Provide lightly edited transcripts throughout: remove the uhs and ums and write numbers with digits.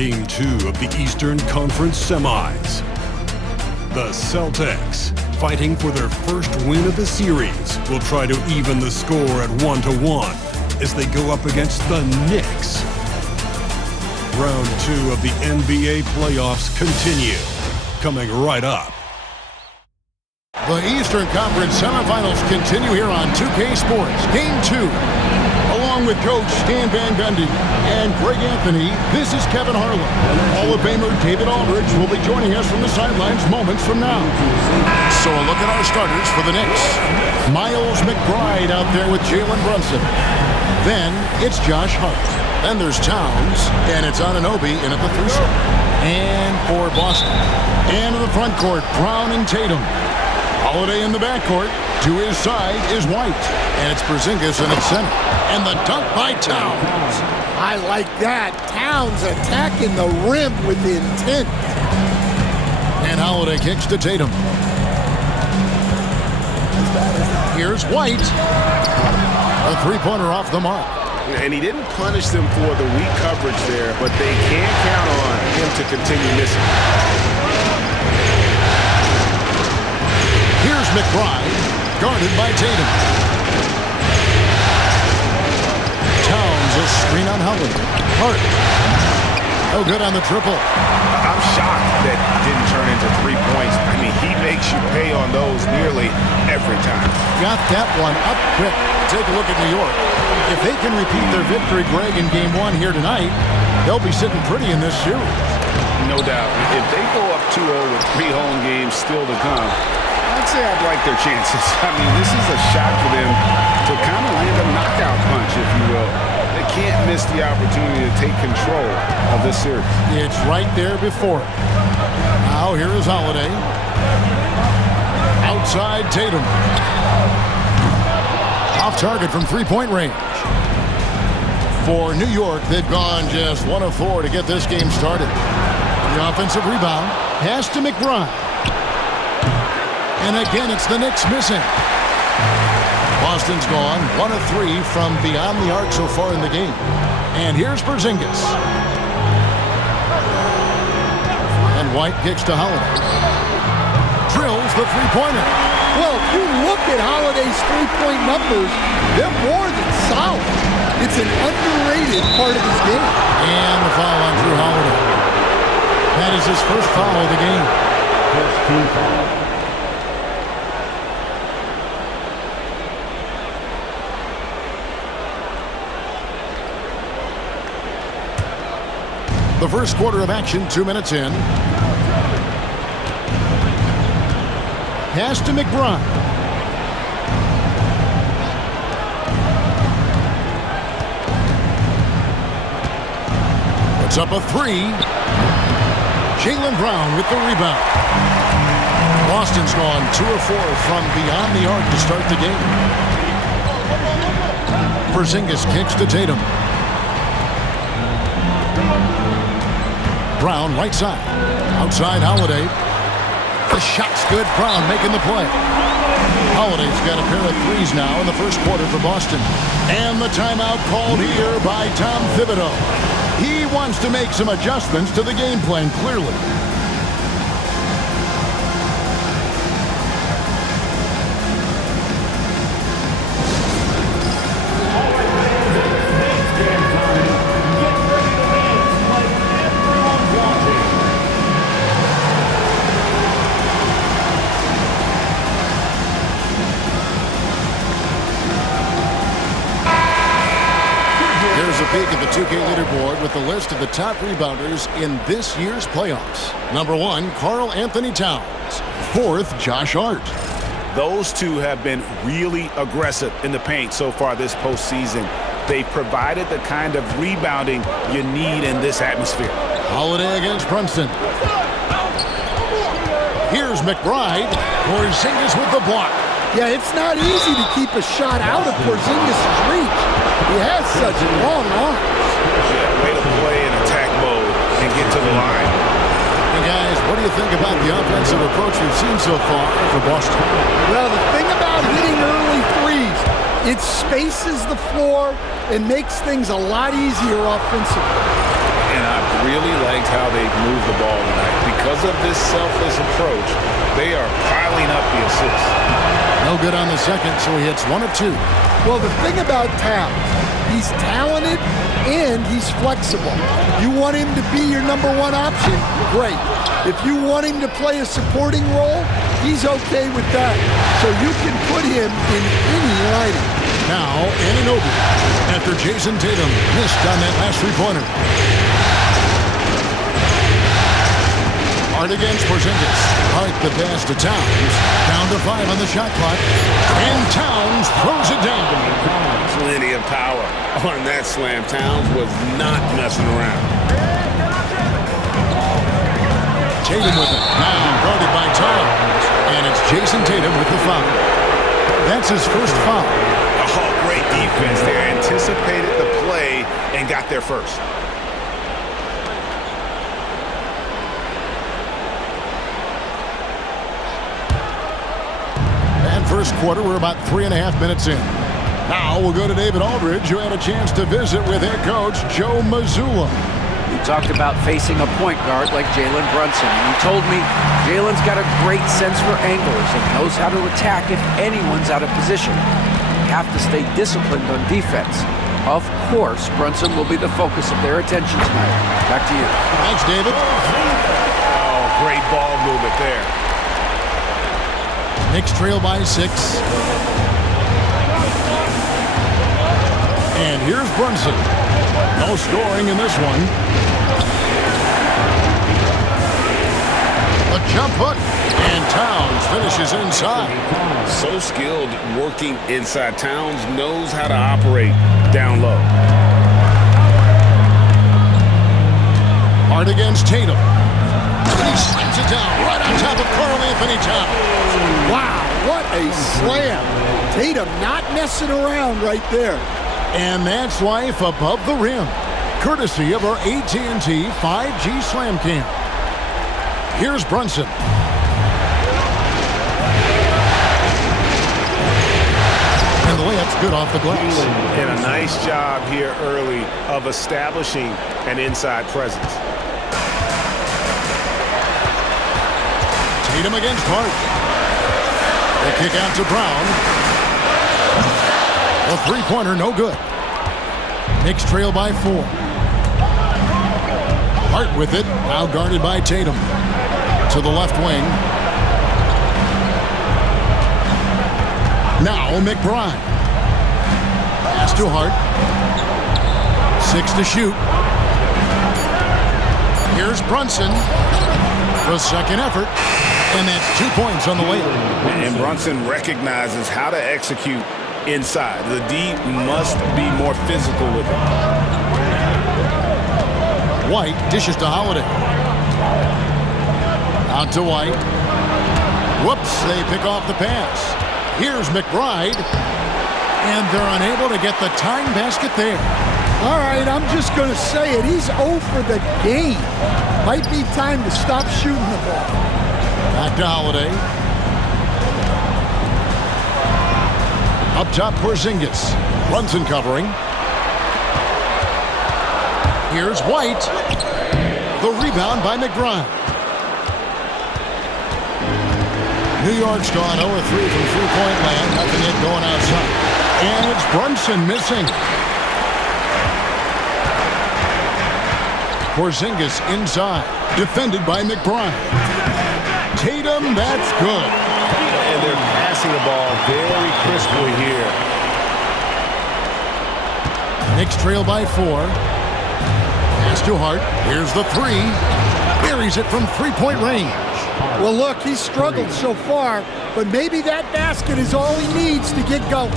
Game 2 of the Eastern Conference Semis. The Celtics, fighting for their first win of the series, will try to even the score at 1-1 as they go up against the Knicks. Round 2 of the NBA playoffs continue, coming right up. The Eastern Conference semifinals continue here on 2K Sports. Game 2. Along with Coach Stan Van Gundy and Greg Anthony, this is Kevin Harlan. Hall of Famer David Aldridge will be joining us from the sidelines moments from now. So a look at our starters for the Knicks. Miles McBride out there with Jalen Brunson. Then it's Josh Hart. Then there's Towns, and it's Anunoby in at the 3 slot. And for Boston. And in the front court, Brown and Tatum. Holiday in the backcourt. To his side is White. And it's Porzingis in its center. And the dunk by Towns. I like that. Towns attacking the rim with intent. And Holiday kicks to Tatum. Here's White. A three-pointer off the mark. And he didn't punish them for the weak coverage there, but they can't count on him to continue missing. Here's McBride, guarded by Tatum. Towns, a screen on Holiday. Hart. Oh, good on the triple. I'm shocked that didn't turn into 3 points. I mean, he makes you pay on those nearly every time. Got that one up quick. Take a look at New York. If they can repeat their victory, Greg, in Game 1 here tonight, they'll be sitting pretty in this series. No doubt. If they go up 2-0 with 3 home games still to come, I'd say I'd like their chances. I mean, this is a shot for them to kind of land a knockout punch, if you will. They can't miss the opportunity to take control of this series. It's right there before. Now here is Holiday. Outside Tatum. Off target from three-point range. For New York, they've gone just 1 of 4 to get this game started. The offensive rebound. Pass to McBride. And again, it's the Knicks missing. Boston's gone 1 of 3 from beyond the arc so far in the game. And here's Porzingis. And White kicks to Holiday. Drills the three-pointer. Well, if you look at Holiday's three-point numbers, they're more than solid. It's an underrated part of his game. And the foul on Drew Holiday. That is his first foul of the game. First team foul. The first quarter of action, 2 minutes in. Pass to McBride. Puts up a 3. Jaylen Brown with the rebound. Boston's gone 2 of 4 from beyond the arc to start the game. Porzingis kicks to Tatum. Brown right side. Outside Holiday. The shot's good. Brown making the play. Holiday's got a pair of threes now in the first quarter for Boston. And the timeout called here by Tom Thibodeau. He wants to make some adjustments to the game plan, clearly. Here's a peek at the 2K leaderboard with the list of the top rebounders in this year's playoffs. Number 1, Karl Anthony Towns. 4th, Josh Hart. Those two have been really aggressive in the paint so far this postseason. They've provided the kind of rebounding you need in this atmosphere. Holiday against Brunson. Here's McBride. Porzingis with the block. Yeah, it's not easy to keep a shot out of Porzingis' reach. He has such long arms. Yeah, way to play in attack mode and get to the line. Hey guys, what do you think about the offensive approach we've seen so far for Boston? Well, the thing about hitting early threes, it spaces the floor and makes things a lot easier offensively. and I really liked how they moved the ball tonight. Because of this selfless approach, they are piling up the assists. No good on the second, so he hits 1 of 2. Well, the thing about Towns, he's talented and he's flexible. You want him to be your number one option? Great. If you want him to play a supporting role, he's okay with that. So you can put him in any lineup. Now, Anunoby, after Jason Tatum missed on that last three-pointer. Hard against Porzingis. Hart the pass to Towns. Down to 5 on the shot clock. And Towns throws it down. Plenty of power on that slam. Towns was not messing around. Tatum with it. Now guarded by Towns. And it's Jason Tatum with the foul. That's his first foul. Oh, great defense there. Anticipated the play and got there first. First quarter, we're about 3.5 minutes in. Now we'll go to David Aldridge, who had a chance to visit with head coach Joe Mazzulla. We talked about facing a point guard like Jalen Brunson, and he told me Jalen's got a great sense for angles and knows how to attack if anyone's out of position. You have to stay disciplined on defense. Of course, Brunson will be the focus of their attention tonight. Back to you. Thanks, David. Oh, great ball movement there. Knicks trail by 6. And here's Brunson. No scoring in this one. A jump hook. And Towns finishes inside. So skilled working inside. Towns knows how to operate down low. Hard against Tatum. And he slams it down right on top of Karl Anthony Towns. Wow, what a slam. Tatum not messing around right there. And that's life above the rim, courtesy of our AT&T 5G Slam Cam. Here's Brunson. And the layup's good off the glass. And a nice job here early of establishing an inside presence. Tatum against Hart. The kick out to Brown. A three-pointer, no good. Knicks trail by 4. Hart with it, now guarded by Tatum. To the left wing. Now McBride. Pass to Hart. 6 to shoot. Here's Brunson. The second effort. And that's 2 points on the layup. And Brunson recognizes how to execute inside. The D must be more physical with it. White dishes to Holiday. Out to White. Whoops, they pick off the pass. Here's McBride. And they're unable to get the tying basket there. All right, I'm just going to say it. He's 0 for the game. Might be time to stop shooting the ball. Back to Holiday. Up top, Porzingis. Brunson covering. Here's White. The rebound by McBride. New York's gone 0-3 from three-point land. Nothing yet going outside. And it's Brunson missing. Porzingis inside. Defended by McBride. Tatum, that's good. And they're passing the ball very crisply here. Knicks trail by 4. Pass to Hart. Here's the 3. Buries it from three-point range. Well, look, he's struggled so far, but maybe that basket is all he needs to get going.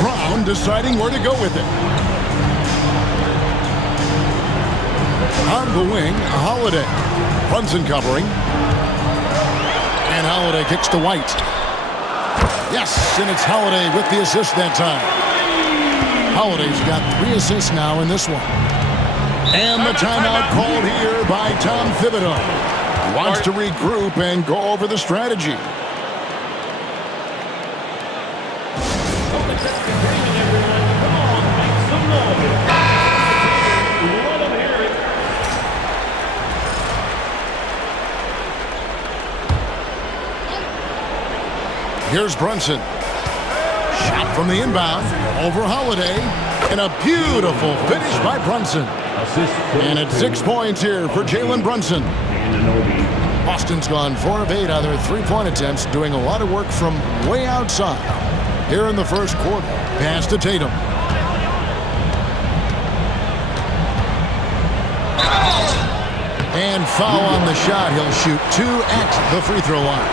Brown deciding where to go with it. On the wing, Holiday. Brunson covering. And Holiday kicks to White. Yes, and it's Holiday with the assist that time. Holiday's got 3 assists now in this one. And the timeout called here by Tom Thibodeau. He wants to regroup and go over the strategy. Here's Brunson. Shot from the inbound. Over Holiday. And a beautiful finish by Brunson. And it's 6 points here for Jalen Brunson. Boston's gone 4 of 8 on their three-point attempts, doing a lot of work from way outside. Here in the first quarter, pass to Tatum. And foul on the shot. He'll shoot 2 at the free throw line.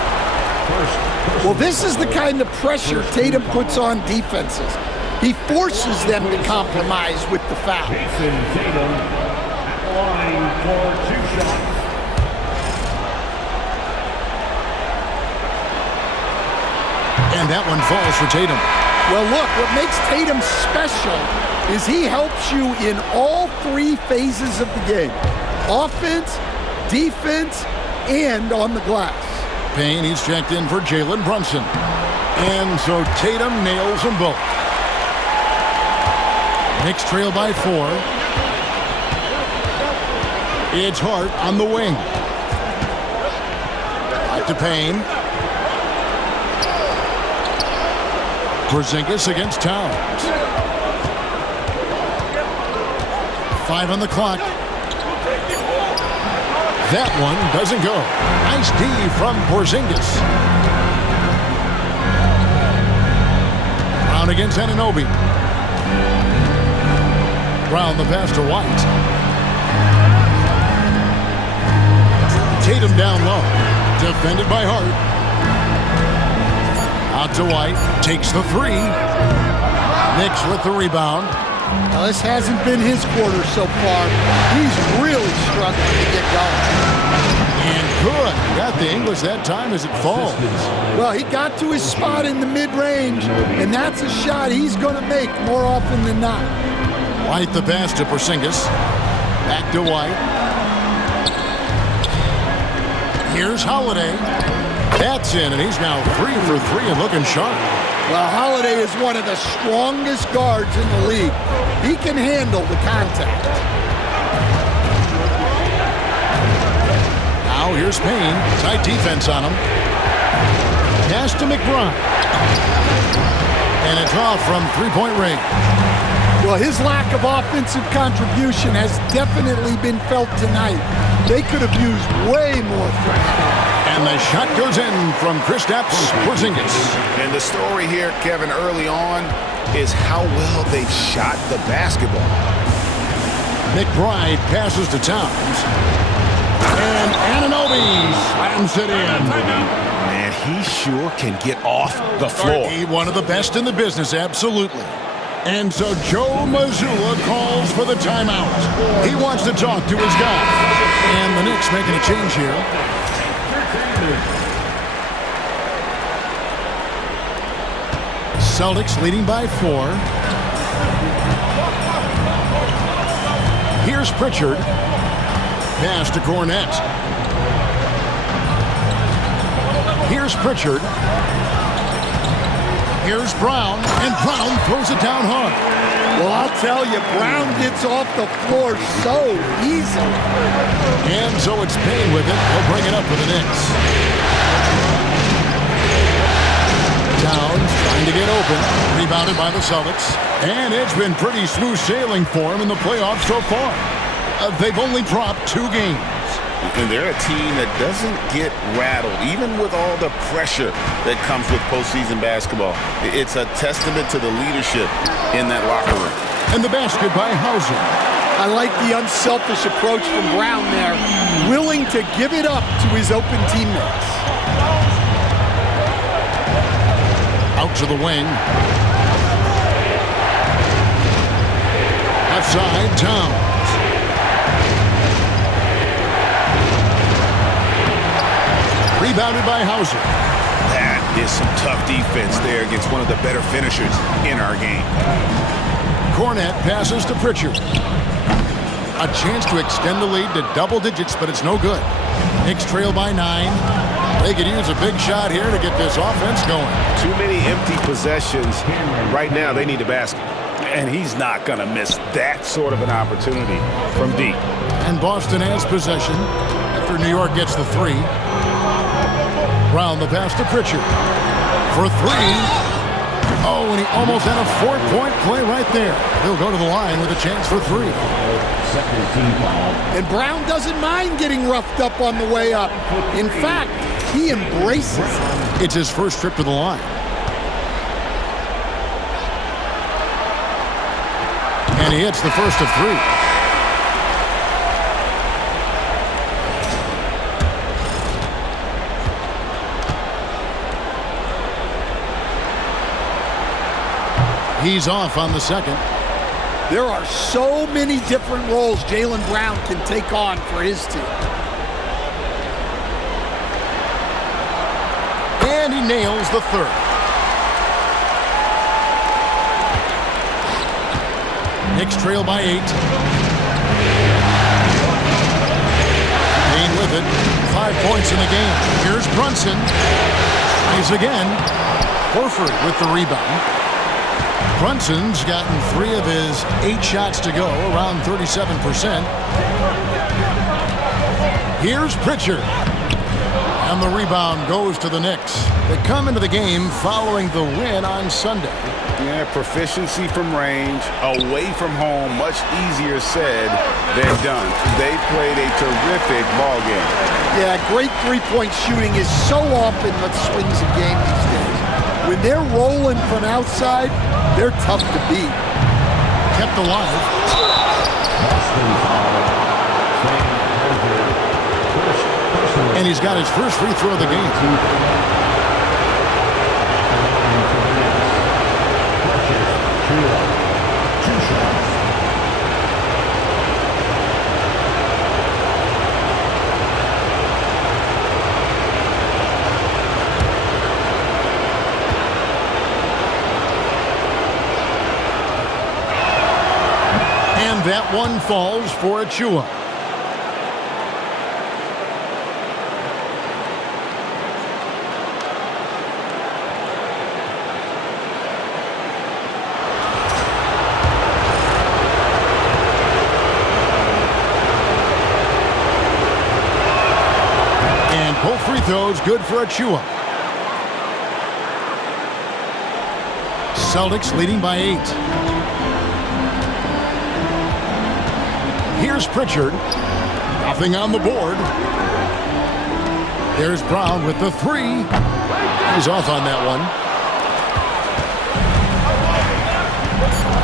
Well, this is the kind of pressure Tatum puts on defenses. He forces them to compromise with the foul. Tatum at the line for 2 shots. And that one falls for Tatum. Well, look, what makes Tatum special is he helps you in all 3 phases of the game. Offense, defense, and on the glass. Payne, he's checked in for Jalen Brunson. And so Tatum nails them both. Knicks trail by 4. It's Hart on the wing. Back to Payne. Porzingis against Towns. 5 on the clock. That one doesn't go. Nice D from Porzingis. Brown against Anunoby. Brown the pass to White. Tatum down low. Defended by Hart. Out to White. Takes the 3. Knicks with the rebound. Now, this hasn't been his quarter so far. He's really struggling to get going. And good. Got the English that time as it falls. Well, he got to his spot in the mid-range, and that's a shot he's going to make more often than not. White the pass to Porzingis. Back to White. Here's Holiday. That's in, and he's now 3 for 3 and looking sharp. Well, Holiday is one of the strongest guards in the league. He can handle the contact. Now here's Payne. Tight defense on him. Pass to McBride. And it's off from three-point range. Well, his lack of offensive contribution has definitely been felt tonight. They could have used way more from him. And the shot goes in from Kristaps Porzingis. And the story here, Kevin, early on is how well they shot the basketball. McBride passes to Towns. And Anunoby slams it in. Man, he sure can get off the floor. One of the best in the business, absolutely. And so Joe Mazzulla calls for the timeout. He wants to talk to his guy. And the Knicks making a change here. Celtics leading by 4. Here's Pritchard. Pass to Cornette. Here's Pritchard. Here's Brown, and Brown throws it down hard. Well, I'll tell you, Brown gets off the floor so easily. And so it's Payne with it. He'll bring it up for the Knicks. Towns trying to get open. Rebounded by the Celtics. And it's been pretty smooth sailing for him in the playoffs so far. They've only dropped 2 games. And they're a team that doesn't get rattled, even with all the pressure that comes with postseason basketball. It's a testament to the leadership in that locker room. And the basket by Hauser. I like the unselfish approach from Brown there, willing to give it up to his open teammates. Out to the wing. Left side, Towns. Rebounded by Hauser. That is some tough defense there against one of the better finishers in our game. Cornette passes to Pritchard. A chance to extend the lead to double digits, but it's no good. Knicks trail by 9. They could use a big shot here to get this offense going. Too many empty possessions. Right now, they need a basket. And he's not going to miss that sort of an opportunity from deep. And Boston has possession after New York gets the three. Brown the pass to Pritchard for three. Oh, and he almost had a 4-point play right there. He'll go to the line with a chance for three. And Brown doesn't mind getting roughed up on the way up. In fact, he embraces it. It's his first trip to the line. And he hits the first of three. He's off on the second. There are so many different roles Jaylen Brown can take on for his team. And he nails the third. Knicks trail by 8. Payne with it. 5 points in the game. Here's Brunson. Tries again. Horford with the rebound. Brunson's gotten 3 of his 8 shots to go, around 37%. Here's Pritchard. And the rebound goes to the Knicks. They come into the game following the win on Sunday. Yeah, proficiency from range, away from home, much easier said than done. They played a terrific ball game. Yeah, great three-point shooting is so often what swings a game these days. When they're rolling from outside, they're tough to beat. Kept alive. And he's got his first free throw of the game. And that one falls for Achua. And both free throws good for Achua. Celtics leading by 8. Here's Pritchard. Nothing on the board. There's Brown with the 3. He's off on that one.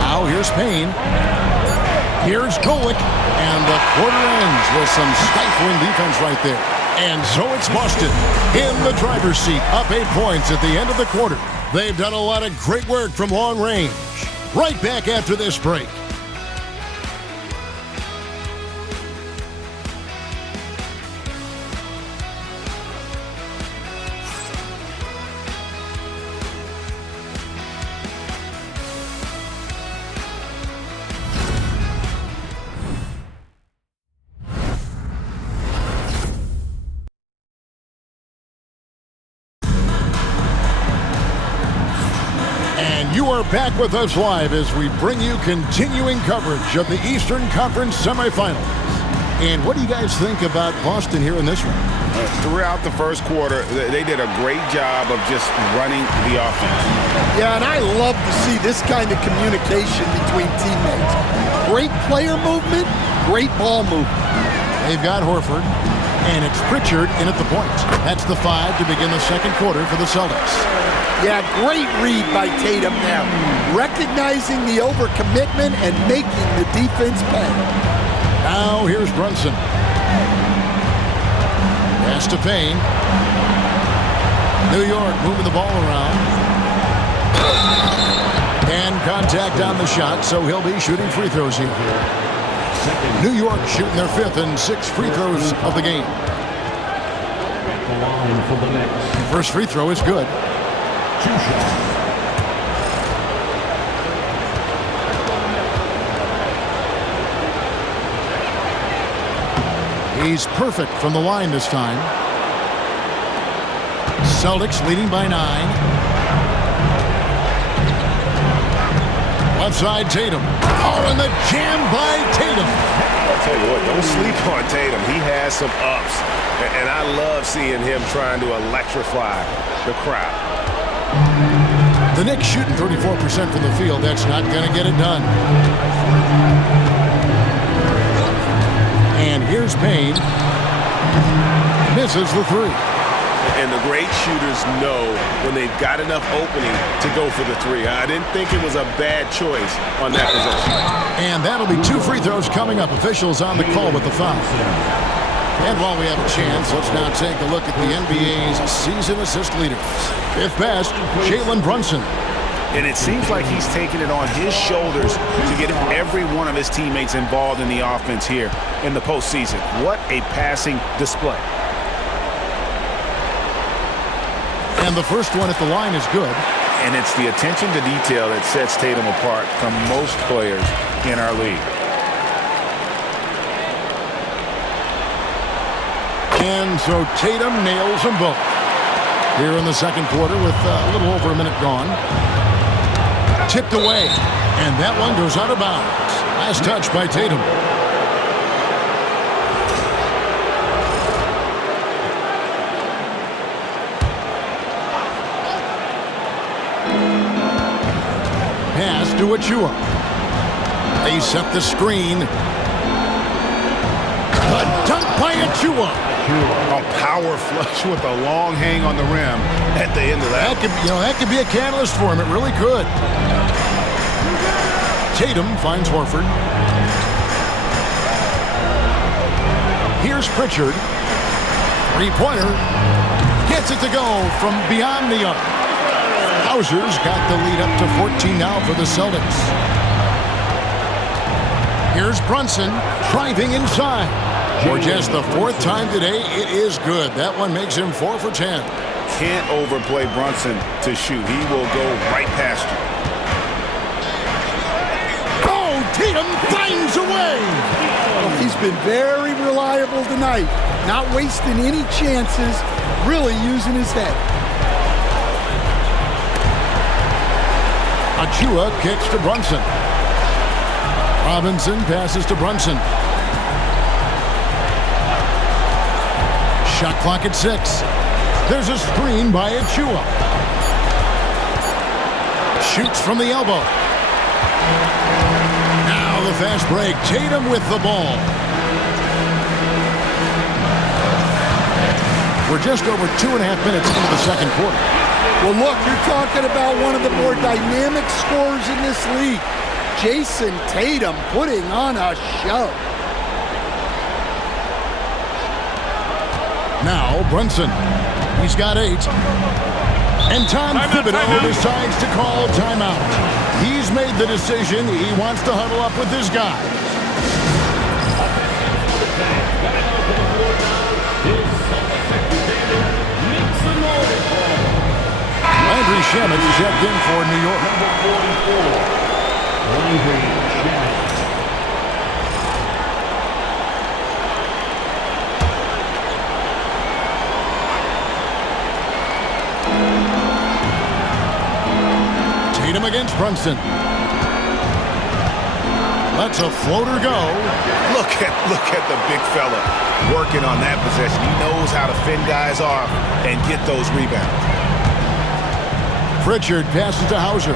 Now here's Payne. Here's Golick. And the quarter ends with some stifling defense right there. And so it's Boston in the driver's seat, up 8 points at the end of the quarter. They've done a lot of great work from long range. Right back after this break. You are back with us live as we bring you continuing coverage of the Eastern Conference semifinals. And what do you guys think about Boston here in this one? Throughout the first quarter, they did a great job of just running the offense. Yeah, and I love to see this kind of communication between teammates. Great player movement, great ball movement. They've got Horford, and it's Pritchard in at the point. That's the 5 to begin the second quarter for the Celtics. Yeah, great read by Tatum there. Recognizing the overcommitment and making the defense pay. Now here's Brunson. Pass to Payne. New York moving the ball around. And contact on the shot, so he'll be shooting free throws here. New York shooting their 5th and 6th free throws of the game. First free throw is good. He's perfect from the line this time. Celtics leading by 9. Outside Tatum. Oh, and the jam by Tatum. I'll tell you what, don't sleep on Tatum. He has some ups. And I love seeing him trying to electrify the crowd. The Knicks shooting 34% from the field. That's not going to get it done. And here's Payne. Misses the three. And the great shooters know when they've got enough opening to go for the three. I didn't think it was a bad choice on that possession. And that'll be 2 free throws coming up. Officials on the call with the foul. And while we have a chance, let's now take a look at the NBA's season assist leaders. Fifth best, Jalen Brunson. And it seems like he's taking it on his shoulders to get every one of his teammates involved in the offense here in the postseason. What a passing display. And the first one at the line is good. And it's the attention to detail that sets Tatum apart from most players in our league. And so Tatum nails them both. Here in the second quarter with a little over a minute gone. Tipped away. And that one goes out of bounds. Last touch by Tatum. Pass to Achua. They set the screen. The dunk by Achua. A power flush with a long hang on the rim at the end of that. That could be a catalyst for him. It really could. Tatum finds Horford. Here's Pritchard. Three-pointer. Gets it to go from beyond the arc. Hauser's got the lead up to 14 now for the Celtics. Here's Brunson driving inside. For just the fourth time today, it is good. That one makes him 4 for 10. Can't overplay Brunson to shoot. He will go right past you. Oh, Tatum finds a way. He's been very reliable tonight. Not wasting any chances, really using his head. Achua kicks to Brunson. Robinson passes to Brunson. Shot clock at 6. There's a screen by Achua. Shoots from the elbow. Now the fast break. Tatum with the ball. We're just over 2.5 minutes into the second quarter. Well, look, you're talking about one of the more dynamic scorers in this league. Jason Tatum putting on a show. Now Brunson. He's got 8. And Tom Thibodeau decides to call timeout. He's made the decision. He wants to huddle up with his guys. Landry Shamet checked in for New York. Number 44, Landry Shamet. Tatum against Brunson. Lets a floater go. Look at the big fella working on that possession. He knows how to fend guys off and get those rebounds. Pritchard passes to Hauser.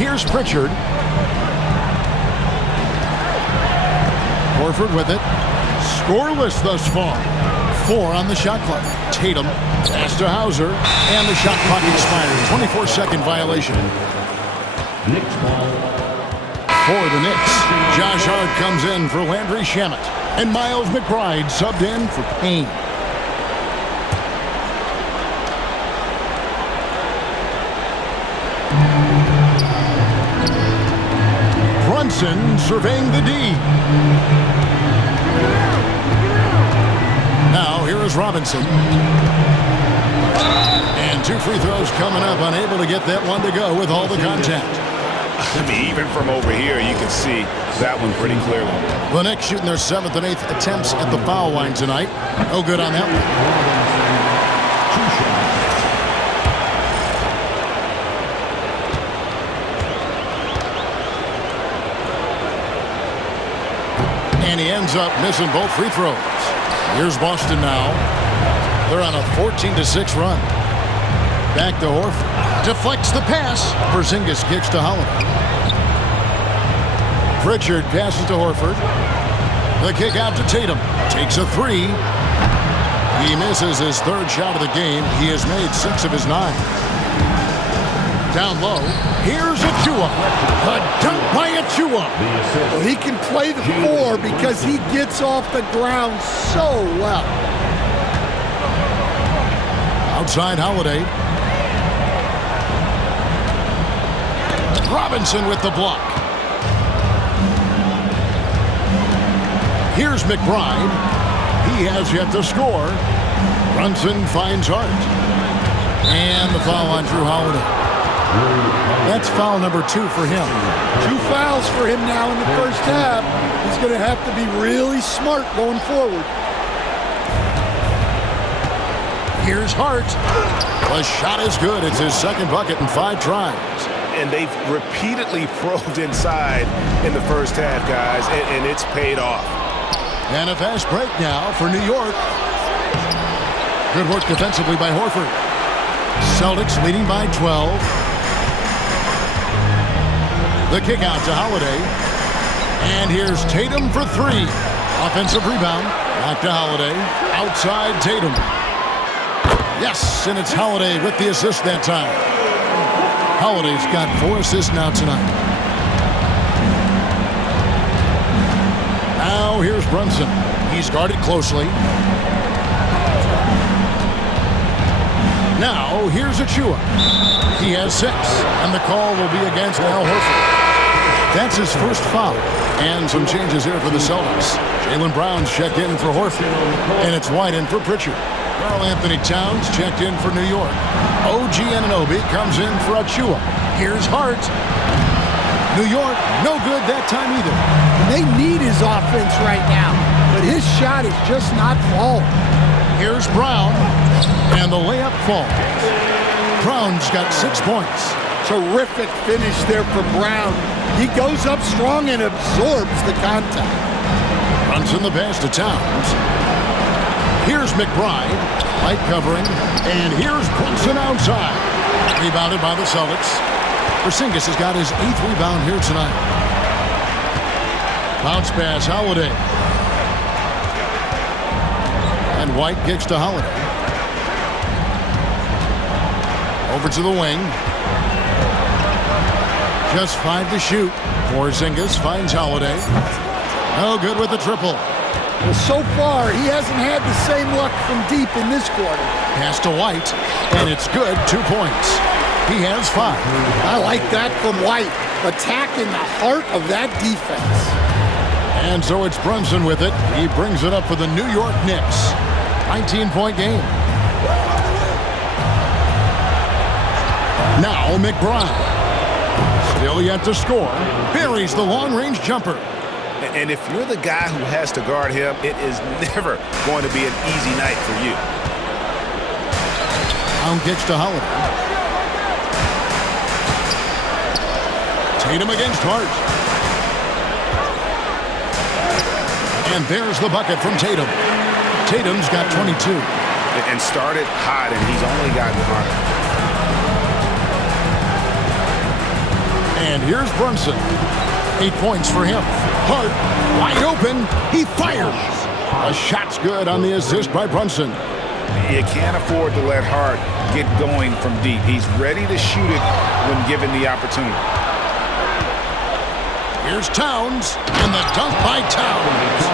Here's Pritchard. Horford with it. Scoreless thus far. 4 on the shot clock. Tatum pass to Hauser. And the shot clock expires. 24-second violation. Knicks ball. For the Knicks, Josh Hart comes in for Landry Shamet. And Miles McBride subbed in for Payne. Brunson surveying the D. Now here is Robinson. And 2 free throws coming up. Unable to get that one to go with all the contact. I mean, even from over here, you can see that one pretty clearly. The Knicks shooting their 7th and 8th attempts at the foul line tonight. No good on that one. And he ends up missing both free throws. Here's Boston now. They're on a 14-6 run. Back to Horford. Deflects the pass. Porzingis kicks to Holiday. Pritchard passes to Horford. The kick out to Tatum. Takes a three. He misses his third shot of the game. He has made 6 of his 9. Down low. Here's Achua. A dunk by Achua. Well, he can play the 4 because he gets off the ground so well. Outside Holiday. Robinson with the block. Here's McBride. He has yet to score. Brunson finds Hart. And the foul on Drew Holiday. That's foul number 2 for him. 2 fouls for him now in the first half. He's going to have to be really smart going forward. Here's Hart. The shot is good. It's his second bucket in 5 tries. And they've repeatedly probed inside in the first half, guys, and it's paid off. And a fast break now for New York. Good work defensively by Horford. Celtics leading by 12. The kick out to Holiday. And here's Tatum for 3. Offensive rebound. Back to Holiday. Outside Tatum. Yes, and it's Holiday with the assist that time. Holiday's got 4 assists now tonight. Now here's Brunson. He's guarded closely. Now here's Achua. He has 6, and the call will be against Al Horford. That's his first foul. And some changes here for the Celtics. Jaylen Brown's checked in for Horford, and it's White in for Pritchard. Karl Anthony Towns checked in for New York. OG Anunoby comes in for Achua. Here's Hart. New York, no good that time either. They need his offense right now, but his shot is just not falling. Here's Brown, and the layup falls. Brown's got 6 points. Terrific finish there for Brown. He goes up strong and absorbs the contact. Runs in the pass to Towns. Here's McBride, light covering, and here's Brunson outside. Rebounded by the Celtics. Porzingis has got his 8th rebound here tonight. Bounce pass, Holiday. And White kicks to Holiday. Over to the wing. Just 5 to shoot. Porzingis finds Holiday. No good with the triple. Well, so far, he hasn't had the same luck from deep in this quarter. Pass to White, and it's good. 2 points. He has 5. I like that from White. Attacking the heart of that defense. And so it's Brunson with it. He brings it up for the New York Knicks. 19-point game. Now McBride. Still yet to score. Buries the long-range jumper. And if you're the guy who has to guard him, it is never going to be an easy night for you. Brown kicks to Holiday. Tatum against Hart. And there's the bucket from Tatum. Tatum's got 22. And started hot, and he's only gotten hotter. And here's Brunson. 8 points for him. Hart, wide open. He fires. A shot's good on the assist by Brunson. You can't afford to let Hart get going from deep. He's ready to shoot it when given the opportunity. Here's Towns, and the dunk by Towns.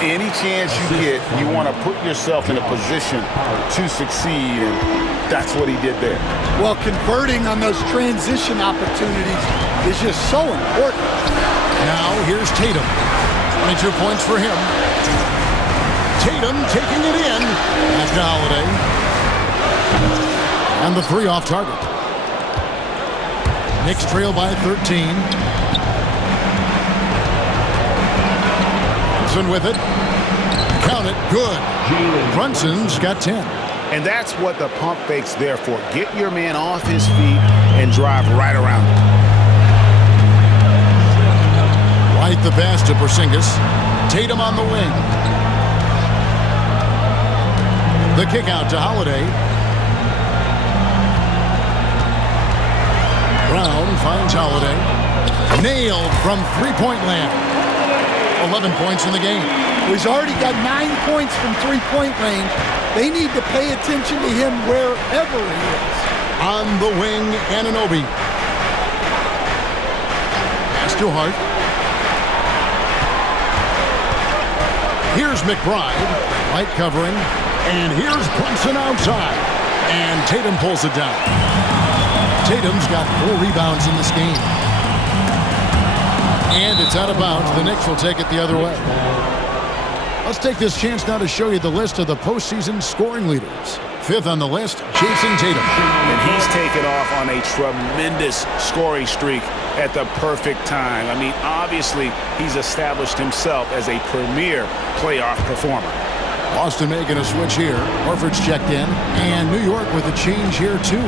Any chance you get, you want to put yourself in a position to succeed, and that's what he did there. Well, converting on those transition opportunities is just so important. Now here's Tatum. 22 points for him. Tatum taking it in. Pass to Holiday. And the 3 off target. Knicks trail by 13. Brunson with it. Count it. Good. Brunson's got 10. And that's what the pump fake's there for. Get your man off his feet and drive right around him. Right the pass to Porzingis. Tatum on the wing. The kick out to Holiday. Brown finds Holiday. Nailed from three-point land. 11 points in the game. He's already got 9 points from three-point range. They need to pay attention to him wherever he is. On the wing, Anunoby. Pass to Hart. Here's McBride. Light covering. And here's Brunson outside. And Tatum pulls it down. Tatum's got 4 rebounds in this game. And it's out of bounds. The Knicks will take it the other way. Let's take this chance now to show you the list of the postseason scoring leaders. 5th on the list, Jason Tatum. And he's taken off on a tremendous scoring streak at the perfect time. I mean, obviously, he's established himself as a premier playoff performer. Boston making a switch here. Horford's checked in. And New York with a change here, too.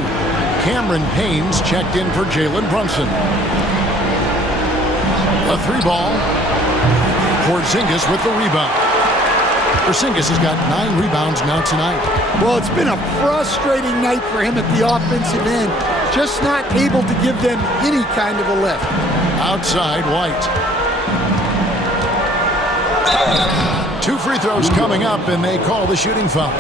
Cameron Payne's checked in for Jalen Brunson. A 3-ball. Porzingis with the rebound. Porzingis has got 9 rebounds now tonight. Well, it's been a frustrating night for him at the offensive end. Just not able to give them any kind of a lift. Outside, White. 2 free throws coming up, and they call the shooting foul.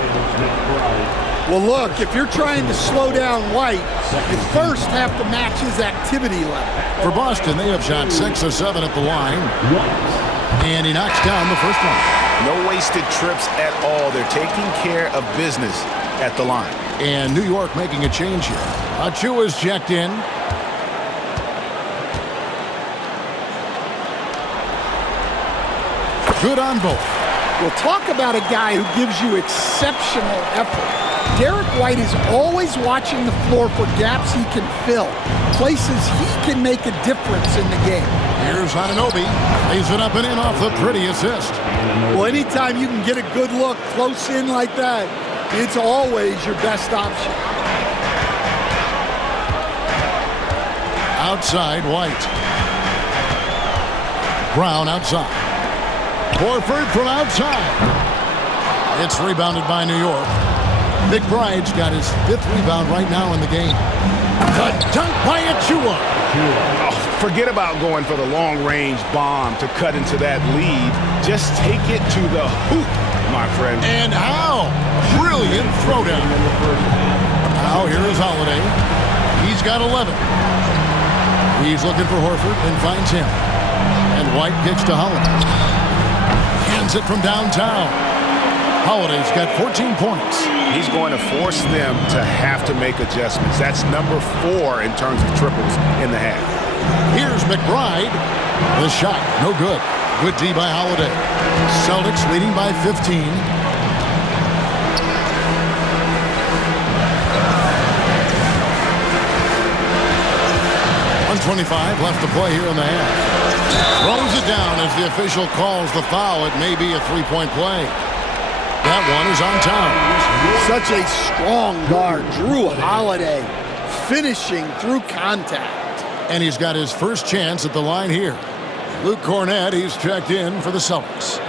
Well, look, if you're trying to slow down White, you first have to match his activity level. For Boston, they have shot 6 of 7 at the line. And he knocks down the first one. No wasted trips at all. They're taking care of business at the line. And New York making a change here. Achua's checked in. Good on both. Well, talk about a guy who gives you exceptional effort. Derek White is always watching the floor for gaps he can fill, places he can make a difference in the game. Here's Anunoby. Lays it up and in off the pretty assist. Well, anytime you can get a good look close in like that, it's always your best option. Outside, White. Brown outside. Horford from outside. It's rebounded by New York. McBride's got his 5th rebound right now in the game. The dunk by Achua. Oh, forget about going for the long-range bomb to cut into that lead. Just take it to the hoop, my friend. And how? Brilliant throwdown. Now here is Holiday. He's got 11. He's looking for Horford and finds him. And White kicks to Holiday. Hands it from downtown. Holiday's got 14 points. He's going to force them to have to make adjustments. That's number 4 in terms of triples in the half. Here's McBride. The shot, no good. Good D by Holiday. Celtics leading by 15. 1:25 left to play here in the half. Throws it down as the official calls the foul. It may be a 3-point play. That one is on time. Such a strong guard, Drew Holiday, finishing through contact. And he's got his first chance at the line here. Luke Cornett, he's checked in for the Celtics.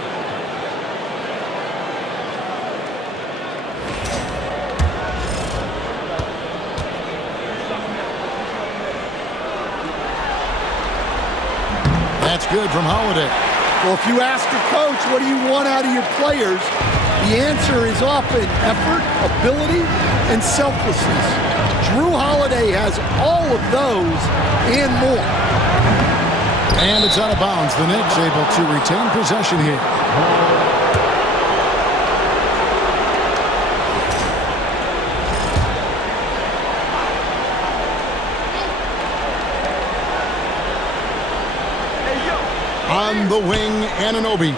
That's good from Holiday. Well, if you ask a coach, what do you want out of your players? The answer is often effort, ability, and selflessness. Drew Holiday has all of those and more. And it's out of bounds. The Knicks able to retain possession here. On the wing, Anunoby.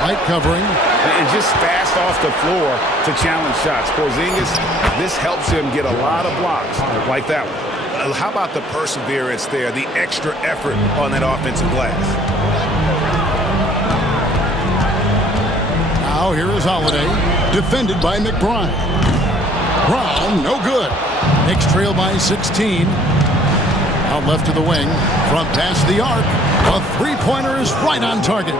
Light covering. And just fast off the floor to challenge shots. Porzingis, this helps him get a lot of blocks like that one. How about the perseverance there, the extra effort on that offensive glass? Now here is Holiday, defended by McBride. Brown, no good. Knicks trail by 16. Out left to the wing. From past the arc. A three-pointer is right on target.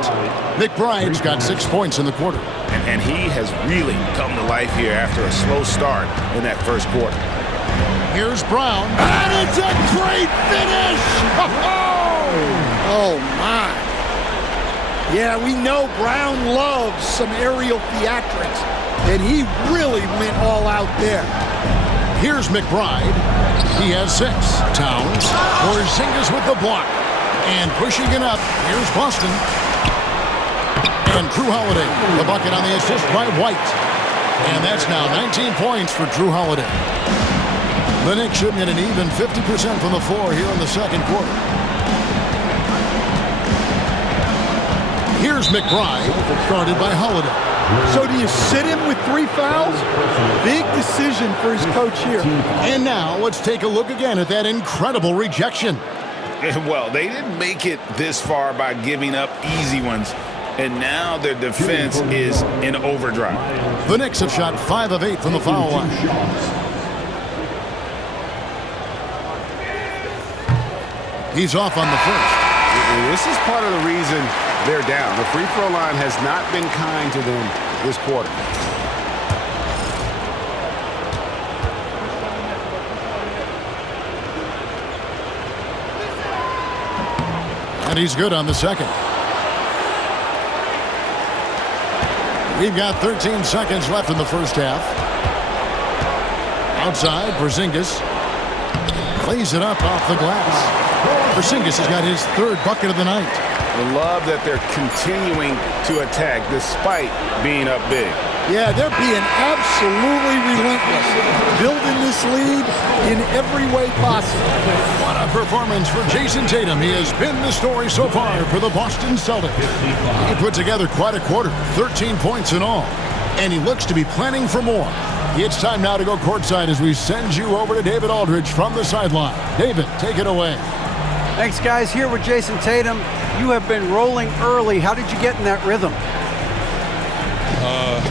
McBride's got 6 points in the quarter. And he has really come to life here after a slow start in that first quarter. Here's Brown. And it's a great finish! Oh, my. Yeah, we know Brown loves some aerial theatrics, and he really went all out there. Here's McBride. He has 6. Towns. Porzingis with the block. And pushing it up. Here's Boston. And Drew Holiday. The bucket on the assist by White. And that's now 19 points for Drew Holiday. The Knicks shooting at an even 50% from the floor here in the second quarter. Here's McBride, guarded by Holiday. So do you sit him with 3 fouls? Big decision for his coach here. And now let's take a look again at that incredible rejection. Well, they didn't make it this far by giving up easy ones, and now their defense is in overdrive. The Knicks have shot 5 of 8 from the foul line. He's off on the first. This is part of the reason they're down. The free throw line has not been kind to them this quarter. And he's good on the second. We've got 13 seconds left in the first half. Outside, Porzingis plays it up off the glass. Porzingis has got his 3rd bucket of the night. I love that they're continuing to attack despite being up big. Yeah, they're being absolutely relentless, building this lead in every way possible. What a performance for Jason Tatum. He has been the story so far for the Boston Celtics. He put together quite a quarter, 13 points in all, and he looks to be planning for more. It's time now to go courtside as we send you over to David Aldridge from the sideline. David, take it away. Thanks, guys. Here with Jason Tatum. You have been rolling early. How did you get in that rhythm?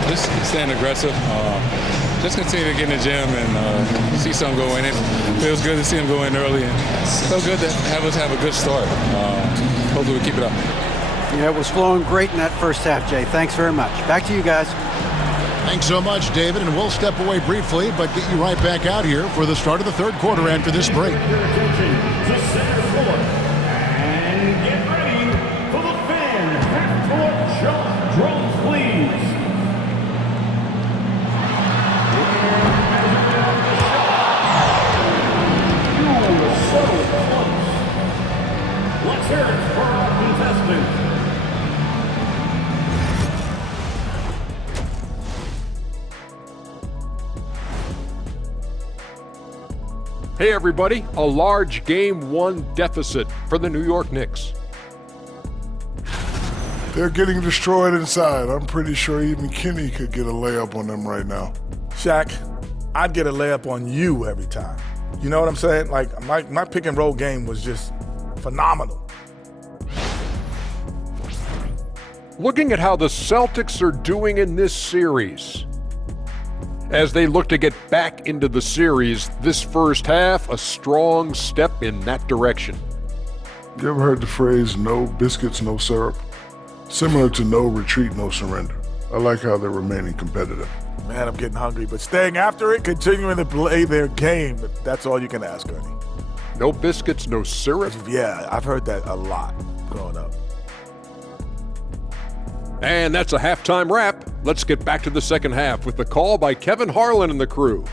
Just staying aggressive. Just continue to get in the gym and see something go in. It feels good to see him go in early, and so good to have us have a good start. Hopefully we keep it up. Yeah, it was flowing great in that first half, Jay. Thanks very much. Back to you guys. Thanks so much, David, and we'll step away briefly, but get you right back out here for the start of the third quarter after this break. And get ready for the fan half-court shot drums, please. Let's hear it for our contestants. Hey everybody, a large Game 1 deficit for the New York Knicks. They're getting destroyed inside. I'm pretty sure even Kenny could get a layup on them right now. Shaq, I'd get a layup on you every time. You know what I'm saying? Like, my pick and roll game was just phenomenal. Looking at how the Celtics are doing in this series. As they look to get back into the series, this first half, a strong step in that direction. You ever heard the phrase, no biscuits, no syrup? Similar to no retreat, no surrender. I like how they're remaining competitive. Man, I'm getting hungry, but staying after it, continuing to play their game, that's all you can ask, Ernie. No biscuits, no syrup? Yeah, I've heard that a lot growing up. And that's a halftime wrap. Let's get back to the second half with the call by Kevin Harlan and the crew.